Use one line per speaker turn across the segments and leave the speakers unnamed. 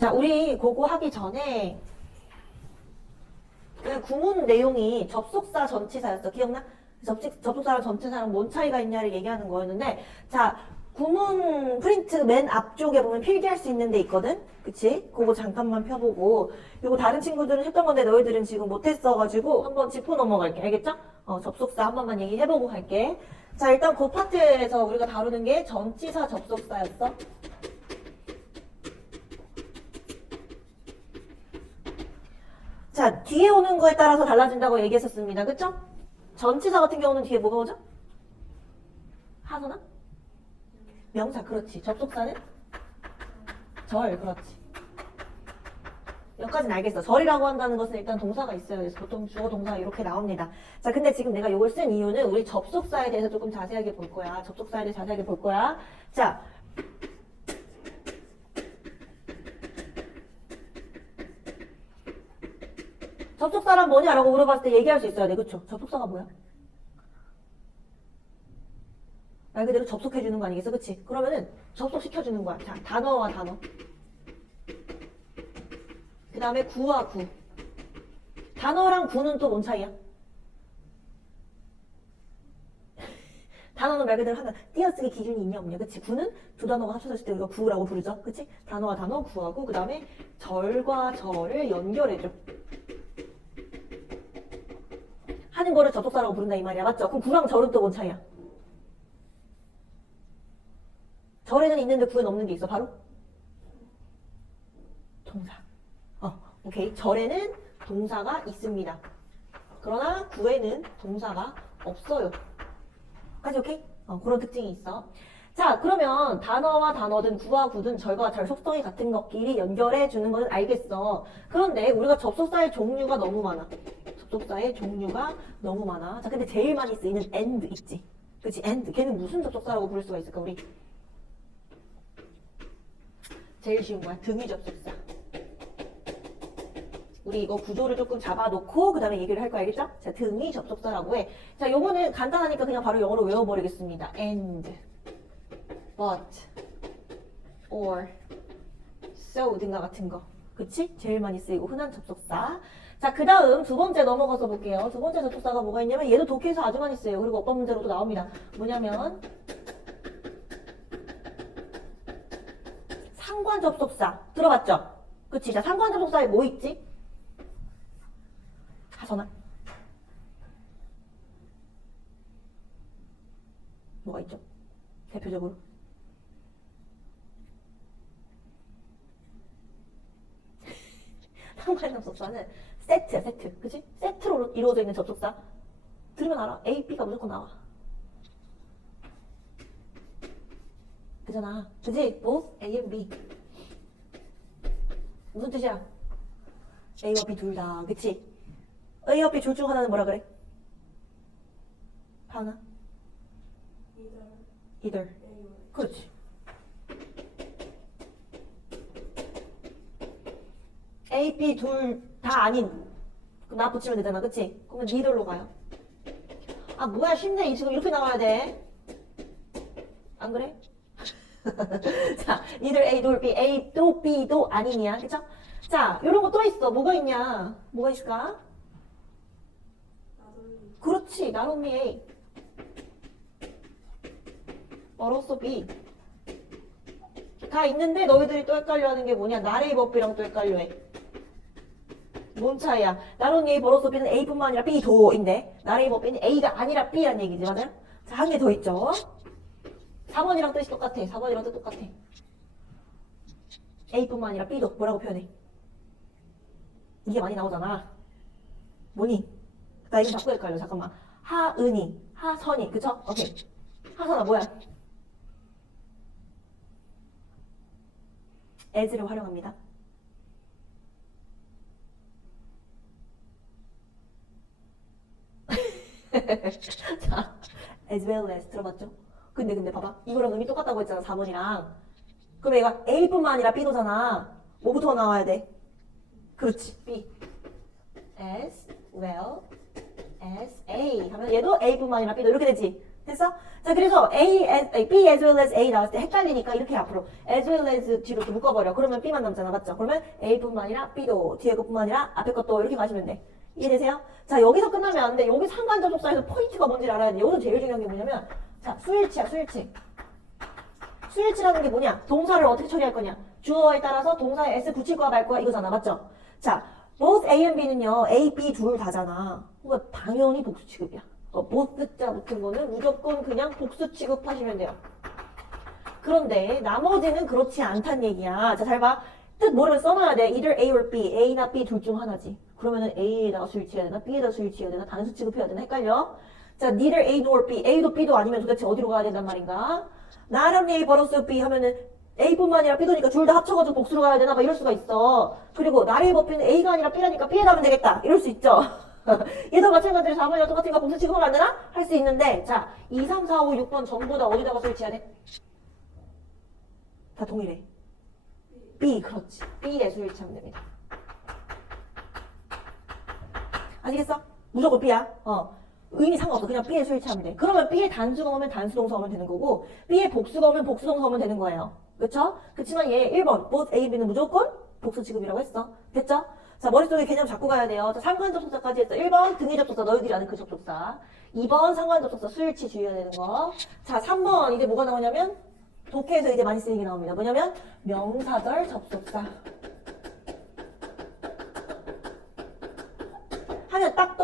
자, 우리 그거 하기 전에 그 구문 내용이 접속사 전치사였어. 기억나? 접속, 접속사랑 전치사랑 뭔 차이가 있냐를 얘기하는 거였는데 자, 구문 프린트 맨 앞쪽에 보면 필기할 수 있는 데 있거든? 그치? 그거 잠깐만 펴보고 요거 다른 친구들은 했던 건데 너희들은 지금 못했어가지고 한번 짚고 넘어갈게. 알겠죠? 어, 접속사 한 번만 얘기해보고 갈게. 자, 일단 그 파트에서 우리가 다루는 게 전치사 접속사였어. 자, 뒤에 오는 거에 따라서 달라진다고 얘기했었습니다. 그쵸? 전치사 같은 경우는 뒤에 뭐가 오죠? 하소나? 명사, 그렇지. 접속사는? 절, 그렇지. 여기까지는 알겠어. 절이라고 한다는 것은 일단 동사가 있어요. 그래서 보통 주어 동사가 이렇게 나옵니다. 자, 근데 지금 내가 이걸 쓴 이유는 우리 접속사에 대해서 조금 자세하게 볼 거야. 접속사에 대해 자세하게 볼 거야. 자, 접속사란 뭐냐라고 물어봤을 때 얘기할 수 있어야 돼. 그쵸? 접속사가 뭐야? 말 그대로 접속해주는 거 아니겠어? 그치? 그러면은 접속시켜주는 거야. 자, 단어와 단어. 그 다음에 구와 구. 단어랑 구는 또 뭔 차이야? 단어는 말 그대로 하나 띄어쓰기 기준이 있냐 없냐 그치 구는 두 단어가 합쳐졌을 때 우리가 구라고 부르죠 그치 단어와 단어 구하고 그 다음에 절과 절을 연결해줘 하는 거를 접속사라고 부른다 이 말이야 맞죠 그럼 구랑 절은 또 뭔 차이야 절에는 있는데 구엔 없는 게 있어 바로 동사 어 오케이 절에는 동사가 있습니다 그러나 구에는 동사가 없어요 까지 오케이? 어, 그런 특징이 있어. 자, 그러면 단어와 단어든 구와 구든 절과 절 속성이 같은 것끼리 연결해 주는 것은 알겠어. 그런데 우리가 접속사의 종류가 너무 많아. 접속사의 종류가 너무 많아. 자, 근데 제일 많이 쓰이는 and 있지. 그치? and. 걔는 무슨 접속사라고 부를 수가 있을까, 우리? 제일 쉬운 거야. 등위 접속사. 우리 이거 구조를 조금 잡아놓고 그 다음에 얘기를 할 거야 알겠죠? 자 등이 접속사라고 해. 자 요거는 간단하니까 그냥 바로 영어로 외워버리겠습니다. and, but, or, so 등과 같은 거. 그치? 제일 많이 쓰이고 흔한 접속사. 자, 그 다음 두 번째 넘어가서 볼게요. 두 번째 접속사가 뭐가 있냐면 얘도 독해에서 아주 많이 쓰여요. 그리고 어법 문제로도 나옵니다. 뭐냐면 상관 접속사. 들어봤죠? 그치? 자, 상관 접속사에 뭐 있지? 하선아. 뭐가 있죠? 대표적으로. 상관 접속사는 세트야, 세트. 그치? 세트로 이루어져 있는 접속사. 들으면 알아. A, B가 무조건 나와. 그잖아. 그지? Both A and B. 무슨 뜻이야? A와 B 둘 다. 그치? A와 B 둘 중 하나는 뭐라 그래? 하나? either. 그렇지. A, B 둘 다 아닌. 나 붙이면 되잖아. 그치? 그러면 neither로 가요. 아, 뭐야. 쉽네. 이 지금 이렇게 나와야 돼. 안 그래? 자, neither A nor B. A도 B도 아니냐. 그쵸? 자, 요런 거 또 있어. 뭐가 있냐? 뭐가 있을까? 그렇지. only A. also B. 다 있는데 너희들이 또 헷갈려 하는 게 뭐냐? 나레이 버비랑 또 헷갈려 해. 뭔 차이야? A, but also B는 A뿐만 아니라 B도인데 나레이 버비는 A가 아니라 B란 얘기지. 맞아요? 자, 한 개 더 있죠. 4번이랑 뜻이 똑같아. 4번이랑 뜻 똑같아. A뿐만 아니라 B도 뭐라고 표현해? 이게 많이 나오잖아. 뭐니? 나 이거 자꾸 헷갈려. 잠깐만. 하은이, 하선이, 그쵸? 오케이. 하선아 뭐야? as를 활용합니다. 자, as well as 들어봤죠? 근데 근데 봐봐. 이거랑 의미 똑같다고 했잖아. 4번이랑. 그럼 얘가 A뿐만 아니라 B도잖아. 뭐부터 나와야 돼? 그렇지. B. as well as A 하면 얘도 A뿐만 아니라 B도 이렇게 되지. 됐어? 자, 그래서 A, as, B as well as A 나왔을 때 헷갈리니까 이렇게 앞으로 as well as 뒤로 묶어버려. 그러면 B만 남잖아. 맞죠? 그러면 A뿐만 아니라 B도 뒤에 것뿐만 아니라 앞에 것도 이렇게 가시면 돼. 이해되세요? 자, 여기서 끝나면 안 돼. 여기 상관접속사에서 포인트가 뭔지를 알아야 돼. 여기서 제일 중요한 게 뭐냐면 자, 수일치야, 수일치. 수일치라는 게 뭐냐? 동사를 어떻게 처리할 거냐? 주어에 따라서 동사에 s 붙일 거야 말 거야 이거잖아. 맞죠? 자, both A and B는요. A, B 둘 다잖아. 그러니까 당연히 복수 취급이야. 어, both자 붙은 거는 무조건 그냥 복수 취급하시면 돼요. 그런데 나머지는 그렇지 않단 얘기야. 자, 잘 봐. 뜻 모르면 써놔야 돼. either A or B. A나 B 둘 중 하나지. 그러면은 A에다가 수일치해야 되나? B에다가 수일치해야 되나? 단수 취급해야 되나? 헷갈려? 자, neither A nor B. A도 B도 아니면 도대체 어디로 가야 된단 말인가? not only A but also B 하면은 A뿐만 아니라 B도니까 둘 다 합쳐가지고 복수로 가야 되나? 막 이럴 수가 있어. 그리고 나를 법비는 A가 아니라 B라니까 B에 가면 되겠다. 이럴 수 있죠. 얘도 마찬가지로 4번이랑 똑같은 거 복수 취급하면 안 되나? 할 수 있는데 자, 2, 3, 4, 5, 6번 전부 다 어디다가 수일치해야 돼? 다 동일해. B, 그렇지. B에 수일치하면 됩니다. 아시겠어? 무조건 B야. 어. 의미 상관없어. 그냥 B에 수일치하면 돼. 그러면 B에 단수가 오면 단수동사 오면 되는 거고, B에 복수가 오면 복수동사 오면 되는 거예요. 그쵸? 그치만 얘 1번, both A, B는 무조건 복수 취급이라고 했어. 됐죠? 자, 머릿속에 개념 잡고 가야 돼요. 자, 상관 접속사까지 했어. 1번, 등위 접속사, 너희들이 아는 그 접속사. 2번, 상관 접속사, 수일치 주의해야 되는 거. 자, 3번, 이제 뭐가 나오냐면, 독해에서 이제 많이 쓰는 게 나옵니다. 뭐냐면, 명사절 접속사.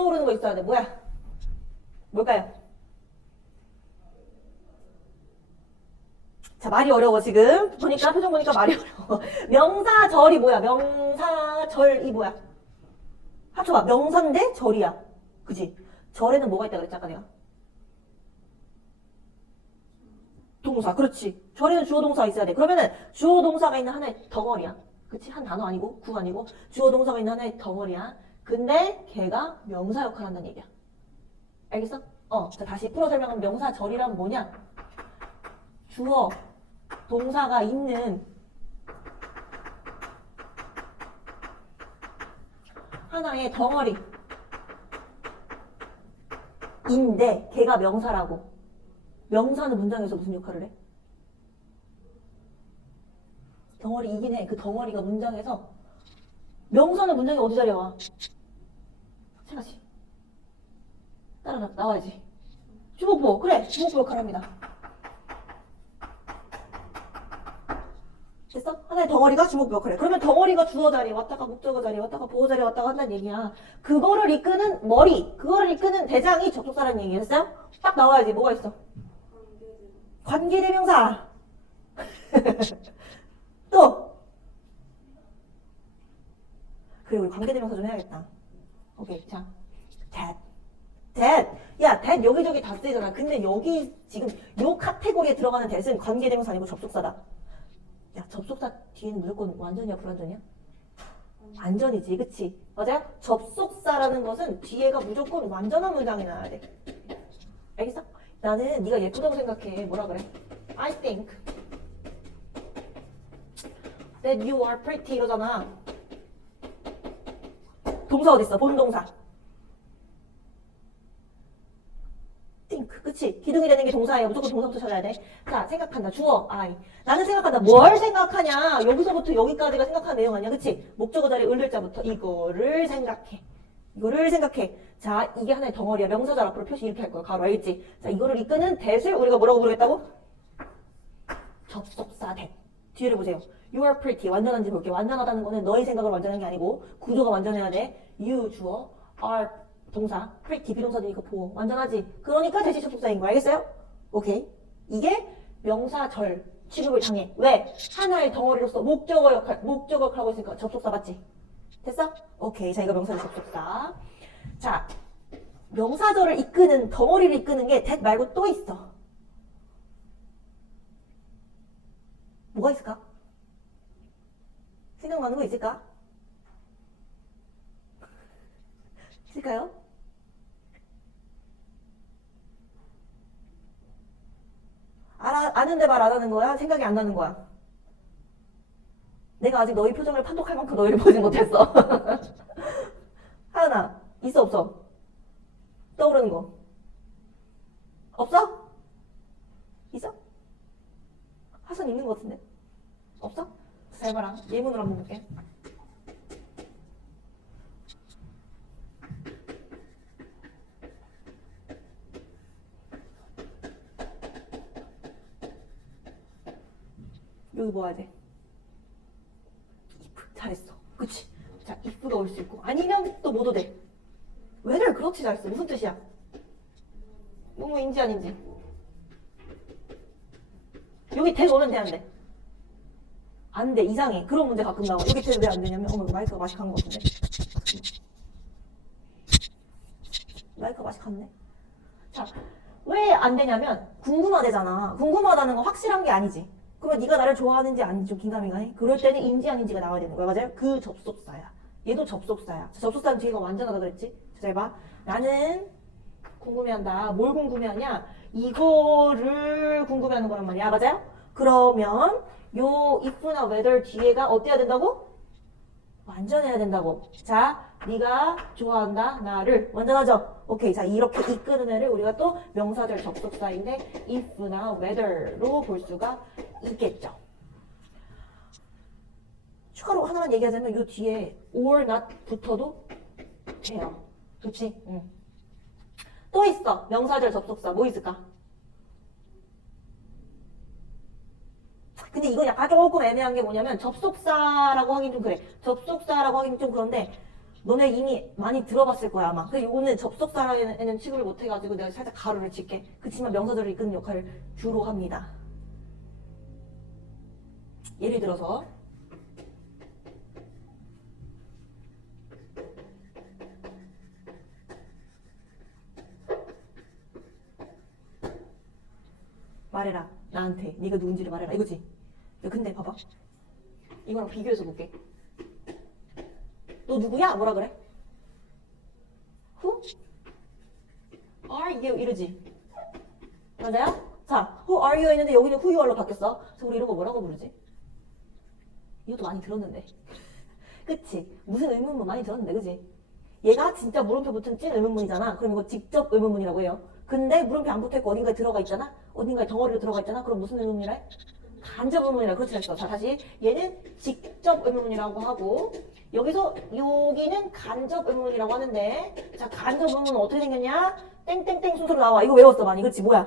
떠오르는 거 있어야 돼. 뭐야? 뭘까요? 자, 말이 어려워, 지금. 보니까, 표정 보니까 말이 어려워. 명사절이 뭐야? 명사절이 뭐야? 합쳐봐. 명사인데 절이야. 그지? 절에는 뭐가 있다 그랬지, 아까 내가? 동사, 그렇지. 절에는 주어 동사가 있어야 돼. 그러면은 주어 동사가 있는 하나의 덩어리야. 그치? 한 단어 아니고, 구 아니고, 주어 동사가 있는 하나의 덩어리야. 근데 걔가 명사 역할을 한다는 얘기야. 알겠어? 어, 자, 다시 풀어 설명하면 명사절이란 뭐냐? 주어, 동사가 있는 하나의 덩어리. 인데 걔가 명사라고. 명사는 문장에서 무슨 역할을 해? 덩어리 이긴 해. 그 덩어리가 문장에서 명사는 문장에 어디 자리에 와? 생각지. 따라 나, 나와야지. 주목보 그래 주목보 역할을 합니다. 됐어? 하나의 덩어리가 주목보 역할을 해. 그러면 덩어리가 주어 자리에 왔다가 목적어 자리에 왔다가 보호 자리에 왔다가 한다는 얘기야. 그거를 이끄는 머리, 그거를 이끄는 대장이 접속사라는 얘기였어요? 딱 나와야지. 뭐가 있어? 관계 대명사. 또. 그래 우리 관계 대명사 좀 해야겠다. 오케이 자, that. that. 야, that 여기저기 다 쓰이잖아. 근데 여기 지금 요 카테고리에 들어가는 that은 관계대명사 아니고 접속사다. 야, 접속사 뒤에는 무조건 완전이야, 불완전이야? 완전이지, 그치? 맞아요? 접속사라는 것은 뒤에가 무조건 완전한 문장이 나와야 돼. 알겠어? 나는 네가 예쁘다고 생각해. 뭐라 그래? I think that you are pretty 이러잖아. 동사 어딨어? 본동사. think, 그치? 기둥이 되는 게 동사예요. 무조건 동사부터 찾아야 돼. 자, 생각한다. 주어, I. 나는 생각한다. 뭘 생각하냐? 여기서부터 여기까지가 생각하는 내용 아니야? 그치? 목적어 자리 을들자부터 이거를 생각해. 이거를 생각해. 자, 이게 하나의 덩어리야. 명사절 앞으로 표시 이렇게 할 거야. 가로 알겠지? 자, 이거를 이끄는 대을 우리가 뭐라고 부르겠다고? 접속사 대. 뒤를 보세요. You are pretty. 완전한지 볼게. 완전하다는 거는 너의 생각을 완전한 게 아니고 구조가 완전해야 돼. You 주어, are 동사, pretty 비동사 되니까 보호. 완전하지. 그러니까 대시 접속사인 거 알겠어요? 오케이. 이게 명사절 취급을 당해. 왜? 하나의 덩어리로서 목적어 역할, 목적어 역할 하고 있으니까 접속사 맞지? 됐어? 오케이. 자, 이거 명사절 접속사. 자, 명사절을 이끄는, 덩어리를 이끄는 게 that 말고 또 있어. 뭐가 있을까? 생각나는 거 있을까? 있을까요? 알아, 아는데 말 안 하는 거야? 생각이 안 나는 거야? 내가 아직 너희 표정을 판독할 만큼 너희를 보지 못했어. 하은아, 있어, 없어? 떠오르는 거. 없어? 있어? 하선 있는 것 같은데? 없어? 잘 봐라. 예문으로 한번 볼게. 여기 뭐 해야 돼? if. 잘했어. 그치? 자, if가 올수 있고. 아니면 또 뭐도 돼. 왜를 그렇지 잘했어. 무슨 뜻이야? 뭐뭐인지 아닌지. 여기 대 넣으면 돼, 안 돼? 안 돼, 이상해. 그런 문제 가끔 나와. 대왜안 되냐면, 어머, 마이크가 맛이 간 것 같은데. 마이크가 맛이 갔네. 자, 왜 안 되냐면, 궁금하대잖아. 궁금하다는 건 확실한 게 아니지. 그러면 네가 나를 좋아하는지 아닌지 좀 긴가민가해 그럴 때는 인지 아닌지가 나와야 되는 거야. 맞아요? 그 접속사야. 얘도 접속사야. 자, 접속사는 뒤에가 완전하다 그랬지? 자, 잘 봐. 나는 궁금해한다. 뭘 궁금해하냐? 이거를 궁금해하는 거란 말이야. 맞아요? 그러면 요 if나 whether 뒤에가 어때야 된다고? 완전해야 된다고. 자, 네가 좋아한다. 나를 완전하죠? 오케이. 자, 이렇게 이끄는 애를 우리가 또 명사절 접속사인데 if나 whether로 볼 수가 있겠죠. 추가로 하나만 얘기하자면 요 뒤에 or not 붙어도 돼요. 그렇지? 응. 또 있어. 명사절 접속사. 뭐 있을까? 근데 이건 약간 조금 애매한 게 뭐냐면 접속사라고 하긴 좀 그래. 접속사라고 하긴 좀 그런데 너네 이미 많이 들어봤을 거야 아마. 근데 이거는 접속사에는 취급을 못 해가지고 내가 살짝 가로를 칠게. 그치만 명사절을 이끄는 역할을 주로 합니다. 예를 들어서 말해라 나한테 네가 누군지를 말해라 이거지 야, 근데 봐봐 이거랑 비교해서 볼게 너 누구야? 뭐라 그래? Who are you? 이러지 맞아요? 자 Who are you 했는데 여기는 who you are로 바뀌었어 그래서 우리 이런 거 뭐라고 부르지? 이것도 많이 들었는데 그치? 무슨 의문문 많이 들었는데 그치? 얘가 진짜 물음표 붙은 찐 의문문이잖아 그럼 이거 직접 의문문이라고 해요 근데 물음표 안 붙어있고 어딘가에 들어가 있잖아 어딘가에 덩어리로 들어가 있잖아 그럼 무슨 의문문이라 해? 간접 의문이라 그렇지 않어 자 다시 얘는 직접 의문이라고 하고 여기서 여기는 간접 의문이라고 하는데 자 간접 의문은 어떻게 생겼냐? 땡땡땡 순서로 나와. 이거 외웠어 많이. 그렇지? 뭐야?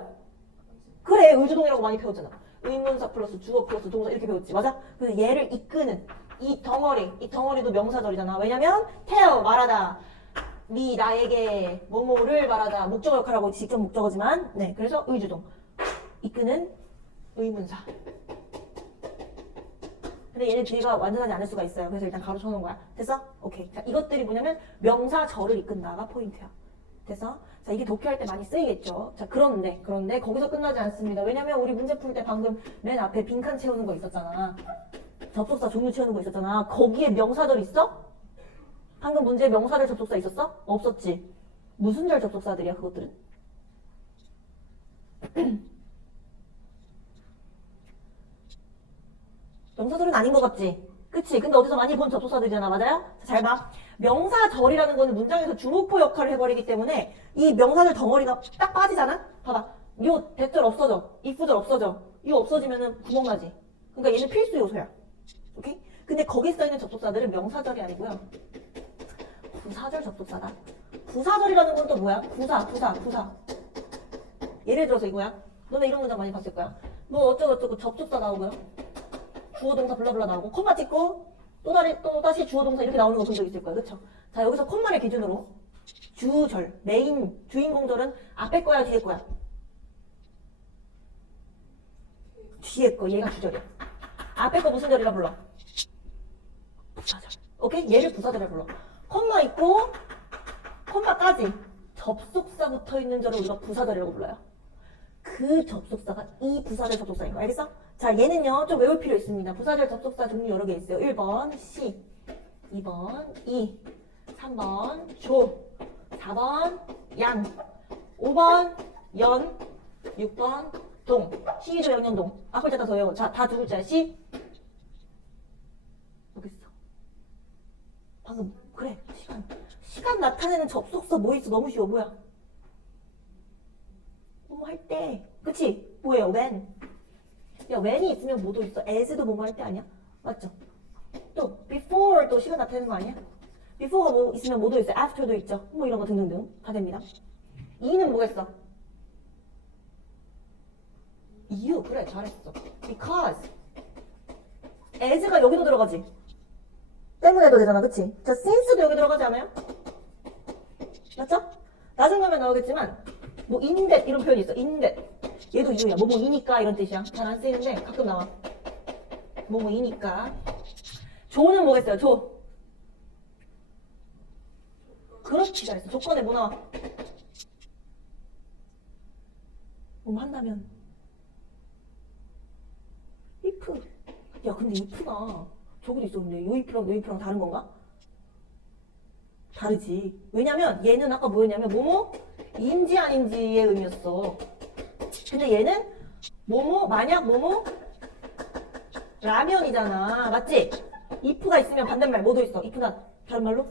그래 의주동이라고 많이 배웠잖아. 의문사 플러스 주어 플러스 동사 이렇게 배웠지. 맞아? 그래서 얘를 이끄는 이 덩어리 이 덩어리도 명사절이잖아. 왜냐면 tell 말하다. 미 나에게 뭐뭐를 말하다. 목적어 역할하고 직접 목적어지만. 네 그래서 의주동. 이끄는 의문사 근데 얘네 뒤가 완전하지 않을 수가 있어요. 그래서 일단 가로 쳐 놓은 거야. 됐어? 오케이. 자, 이것들이 뭐냐면 명사절을 이끈다가 포인트야. 됐어? 자, 이게 독해할 때 많이 쓰이겠죠. 자, 그런데, 그런데 거기서 끝나지 않습니다. 왜냐면 우리 문제 풀 때 방금 맨 앞에 빈칸 채우는 거 있었잖아. 접속사 종류 채우는 거 있었잖아. 거기에 명사절 있어? 방금 문제에 명사절 접속사 있었어? 없었지. 무슨 절 접속사들이야, 그것들은? 명사절은 아닌 것 같지? 그치? 근데 어디서 많이 본 접속사들이잖아, 맞아요? 자, 잘 봐. 명사절이라는 거는 문장에서 주목보 역할을 해버리기 때문에 이 명사절 덩어리가 딱 빠지잖아? 봐봐. 요 대절 없어져. if절 없어져. 이거 없어지면은 구멍 나지. 그러니까 얘는 필수 요소야. 오케이? 근데 거기 써있는 접속사들은 명사절이 아니고요. 부사절 접속사다. 부사절이라는 건 또 뭐야? 부사, 부사, 부사. 예를 들어서 이거야. 너네 이런 문장 많이 봤을 거야. 뭐 어쩌고저쩌고 접속사 나오고요. 주어 동사 블라블라 나오고 콤마 찍고 또 다시 또 다시 주어 동사 이렇게 나오는 거 본 적 있을 거예요. 그렇죠? 자, 여기서 콤마를 기준으로 주절, 메인 주인공절은 앞에 거야, 뒤에 거야? 뒤에 거 얘가 주절이야. 앞에 거 무슨 절이라 불러? 부사절. 오케이? 얘를 부사절이라 불러. 콤마 있고 콤마까지 접속사 붙어 있는 절을 우리가 부사절이라고 불러요. 그 접속사가 이 부사절 접속사인 거 알겠어? 자 얘는요 좀 외울 필요 있습니다. 부사절 접속사 종류 여러 개 있어요. 1번 시, 2번 이, 3번 조, 4번 양, 5번 연, 6번 동. 시조 영연동. 앞 글 자다 더 외워. 자 다 두 글자야. 시. 여기 있어. 방금 그래 시간. 시간 나타내는 접속사 뭐 있어? 너무 쉬워. 뭐야? 뭐 할 때. 그치? 뭐예요? when. 야, when이 있으면 뭐도 있어? as도 뭐뭐 할 때 아니야? 맞죠? 또 before 또 시간 나타내는 거 아니야? before가 뭐 있으면 뭐도 있어? after도 있죠. 뭐 이런 거 등등등 다 됩니다. 이는 뭐겠어? 이유 그래 잘했어. because as가 여기도 들어가지. 때문에도 되잖아, 그치? 자, since도 여기 들어가지 않아요? 맞죠? 나중에 나오겠지만 뭐 in that 이런 표현이 있어. in that 얘도 이유야. 뭐뭐 이니까 이런 뜻이야. 잘 안 쓰이는데 가끔 나와. 뭐뭐 이니까. 조는 뭐겠어요? 조. 그렇지 잘했어. 조건에 뭐 나와? 뭐 한다면 if. 야 근데 if가 저기도 있었는데 요 if랑 요 if랑 다른 건가? 다르지. 왜냐면 얘는 아까 뭐였냐면 뭐뭐 인지 아닌지의 의미였어. 근데 얘는 뭐뭐 만약 뭐뭐 라면이잖아. 맞지? if가 있으면 반대말 뭐도 있어? if나 다른 말로?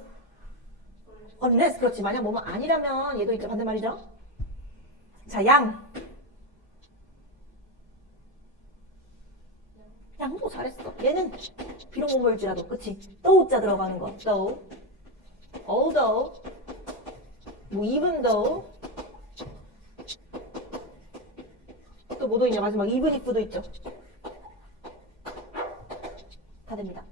unless 그렇지. 만약 뭐뭐 아니라면 얘도 있죠. 반대말이죠. 자, 양. 양도 잘했어. 얘는 비록 뭐뭐일지라도 그치? though 자 들어가는 거. though. although. 뭐 even though. 또 뭐도 있냐? 마지막 even if도 있죠. 다 됩니다.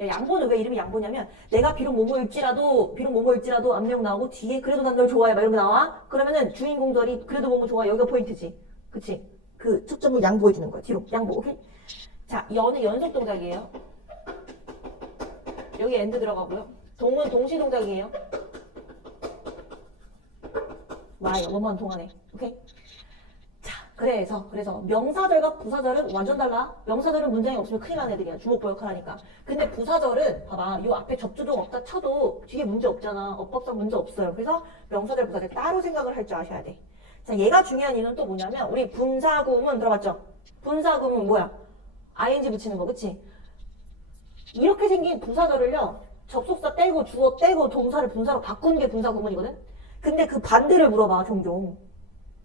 야, 양보는 왜 이름이 양보냐면 내가 비록 뭐뭐일지라도 비록 뭐뭐일지라도 앞내용 나오고 뒤에 그래도 난 널 좋아해 막 이런 거 나와? 그러면은 주인공들이 그래도 뭐뭐 좋아 여기가 포인트지. 그치? 그 초점을 양보해 주는 거야 뒤로. 양보 오케이? 자 연은 연속 동작이에요. 여기 엔드 들어가고요. 동은 동시 동작이에요. 와요. 뭐만 동안에. 오케이? 자 그래서 그래서 명사절과 부사절은 완전 달라. 명사절은 문장이 없으면 큰일 나는 애들이야. 주목보 역할하니까. 근데 부사절은 봐봐 요 앞에 접두동 없다 쳐도 뒤에 문제 없잖아. 어법상 문제 없어요. 그래서 명사절 부사절 따로 생각을 할 줄 아셔야 돼 자 얘가 중요한 이유는 또 뭐냐면 우리 분사구문 들어봤죠? 분사구문 뭐야? ing 붙이는 거 그치? 이렇게 생긴 부사절을요 접속사 떼고 주어 떼고 동사를 분사로 바꾸는 게 분사구문이거든? 근데 그 반대를 물어봐 종종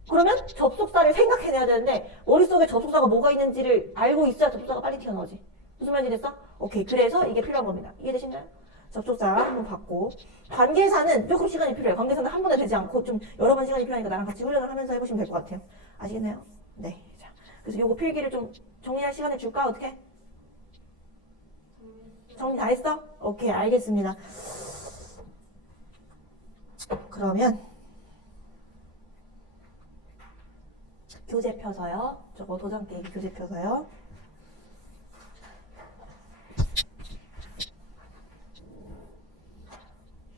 그러면 접속사를 생각해내야 되는데 머릿속에 접속사가 뭐가 있는지를 알고 있어야 접속사가 빨리 튀어나오지. 무슨 말인지 됐어? 오케이. 그래서 이게 필요한 겁니다. 이해되신가요? 접속사 한번 받고 관계사는 조금 시간이 필요해요. 관계사는 한 번에 되지 않고 좀 여러 번 시간이 필요하니까 나랑 같이 훈련을 하면서 해보시면 될 것 같아요. 아시겠나요? 네. 자, 그래서 요거 필기를 좀 정리할 시간을 줄까? 어떻게? 정리 다 했어? 오케이. 알겠습니다. 그러면 교재 펴서요. 저거 도장 깨기 교재 펴서요.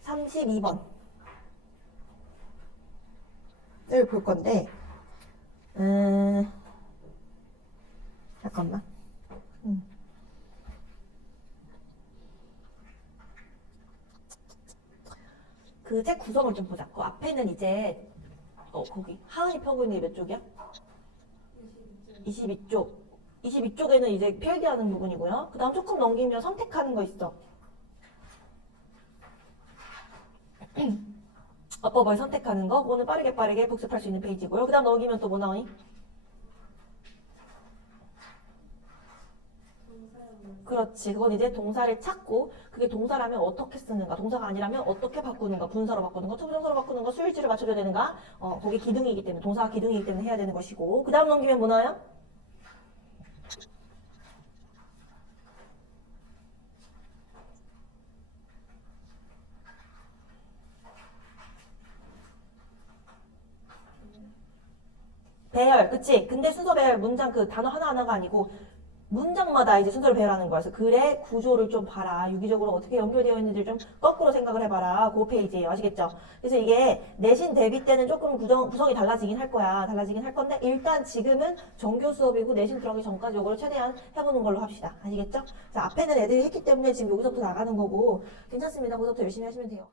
삼십이 번을 볼 건데, 음, 잠깐만. 음. 그책 구성을 좀 보자. 그 앞에는 이제, 어, 거기, 하은이 펴고 있는 게몇 쪽이야? 22쪽. 22쪽에는 이제 필기하는 부분이고요. 그 다음 조금 넘기면 선택하는 거 있어. 어법을 선택하는 거. 그거는 빠르게 빠르게 복습할 수 있는 페이지고요. 그 다음 넘기면 또 뭐 나오니? 그렇지. 그건 이제 동사를 찾고 그게 동사라면 어떻게 쓰는가, 동사가 아니라면 어떻게 바꾸는가, 분사로 바꾸는 거, 투부정사로 바꾸는 거, 수일치를 맞춰줘야 되는가, 어, 거기 기둥이기 때문에, 동사가 기둥이기 때문에 해야 되는 것이고. 그 다음 넘기면 뭐 나와요? 배열, 그치? 근데 순서 배열 문장 그 단어 하나하나가 아니고 문장마다 이제 순서를 배열하는 거야. 그래서 글의 구조를 좀 봐라. 유기적으로 어떻게 연결되어 있는지 좀 거꾸로 생각을 해봐라. 그 페이지예요. 아시겠죠? 그래서 이게 내신 대비 때는 조금 구정, 구성이 달라지긴 할 거야. 달라지긴 할 건데 일단 지금은 정규 수업이고 내신 들어가기 전까지 이거를 최대한 해보는 걸로 합시다. 아시겠죠? 자, 앞에는 애들이 했기 때문에 지금 여기서부터 나가는 거고 괜찮습니다. 거기서부터 열심히 하시면 돼요.